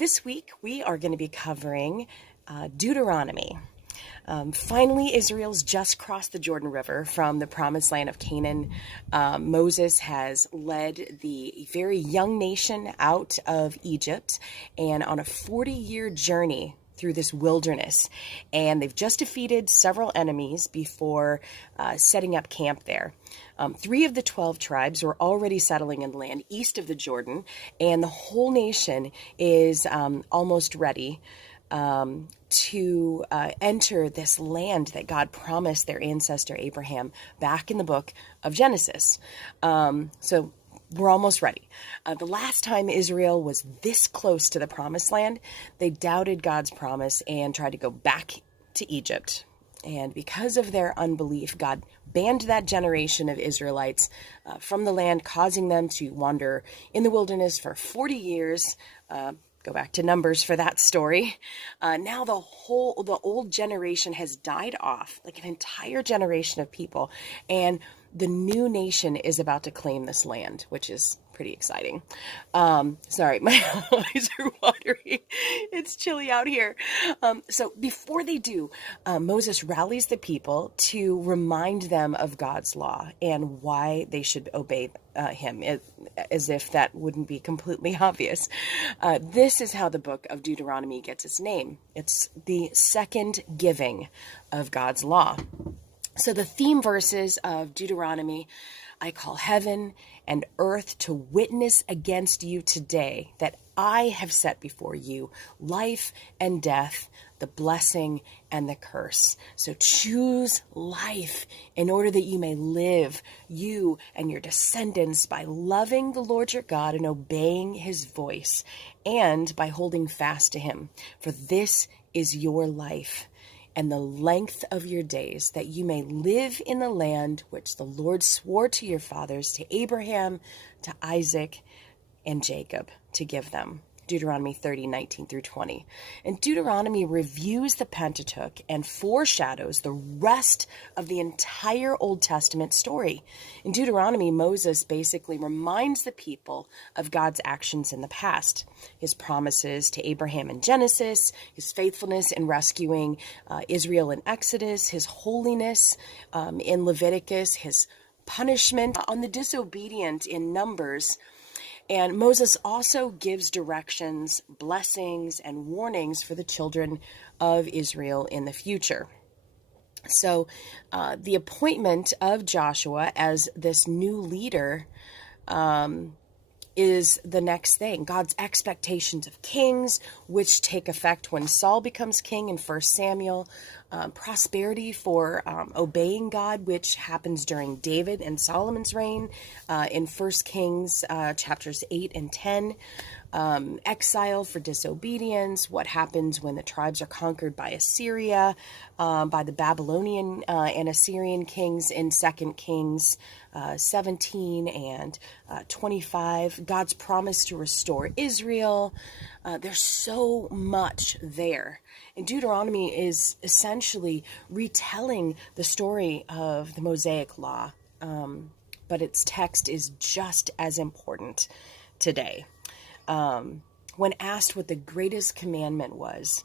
This week we are going to be covering Deuteronomy. Finally, Israel's just crossed the Jordan River from the promised land of Canaan. Moses has led the very young nation out of Egypt and on a 40-year journey through this wilderness. And they've just defeated several enemies before setting up camp there. 3 of the 12 tribes were already settling in land east of the Jordan, and the whole nation is almost ready to enter this land that God promised their ancestor Abraham back in the book of Genesis. So we're almost ready. The last time Israel was this close to the promised land, they doubted God's promise and tried to go back to Egypt. And because of their unbelief, God banned that generation of Israelites from the land, causing them to wander in the wilderness for 40 years. Go back to Numbers for that story. Now the old generation has died off, like an entire generation of people, and the new nation is about to claim this land, which is pretty exciting. Sorry, my eyes are watering. It's chilly out here. So before they do, Moses rallies the people to remind them of God's law and why they should obey him, as if that wouldn't be completely obvious. This is how the book of Deuteronomy gets its name. It's the second giving of God's law. So the theme verses of Deuteronomy I call heaven and earth to witness against you today that I have set before you life and death, the blessing and the curse. So choose life in order that you may live, you and your descendants, by loving the Lord your God and obeying his voice, and by holding fast to him. For this is your life and the length of your days, that you may live in the land which the Lord swore to your fathers, to Abraham, to Isaac, and Jacob, to give them. Deuteronomy 30:19 through 20. And Deuteronomy reviews the Pentateuch and foreshadows the rest of the entire Old Testament story. In Deuteronomy, Moses basically reminds the people of God's actions in the past, his promises to Abraham in Genesis, his faithfulness in rescuing Israel in Exodus, his holiness in Leviticus, his punishment on the disobedient in Numbers. And Moses also gives directions, blessings, and warnings for the children of Israel in the future. So the appointment of Joshua as this new leader is the next thing. God's expectations of kings, which take effect when Saul becomes king in 1 Samuel. Prosperity for obeying God, which happens during David and Solomon's reign in 1 Kings chapters 8 and 10. Exile for disobedience, what happens when the tribes are conquered by Assyria, by the Babylonian and Assyrian kings in 2 Kings 17 and 25. God's promise to restore Israel. There's so much there. And Deuteronomy is essentially retelling the story of the Mosaic Law, but its text is just as important today. When asked what the greatest commandment was,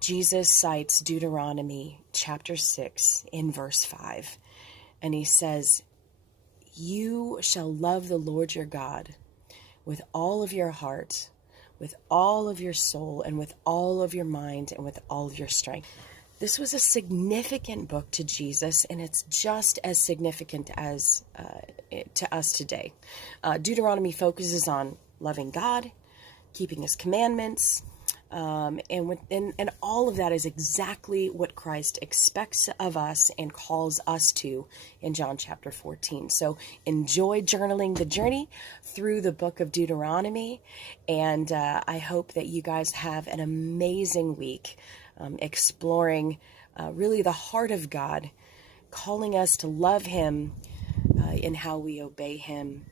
Jesus cites Deuteronomy Chapter 6 in verse 5, and he says, "You shall love the Lord your God with all of your heart, with all of your soul, and with all of your mind, and with all of your strength." This was a significant book to Jesus, and it's just as significant as to us today. Deuteronomy focuses on loving God, keeping his commandments, and all of that is exactly what Christ expects of us and calls us to in John chapter 14. So enjoy journaling the journey through the book of Deuteronomy, and I hope that you guys have an amazing week exploring really the heart of God, calling us to love him in how we obey him.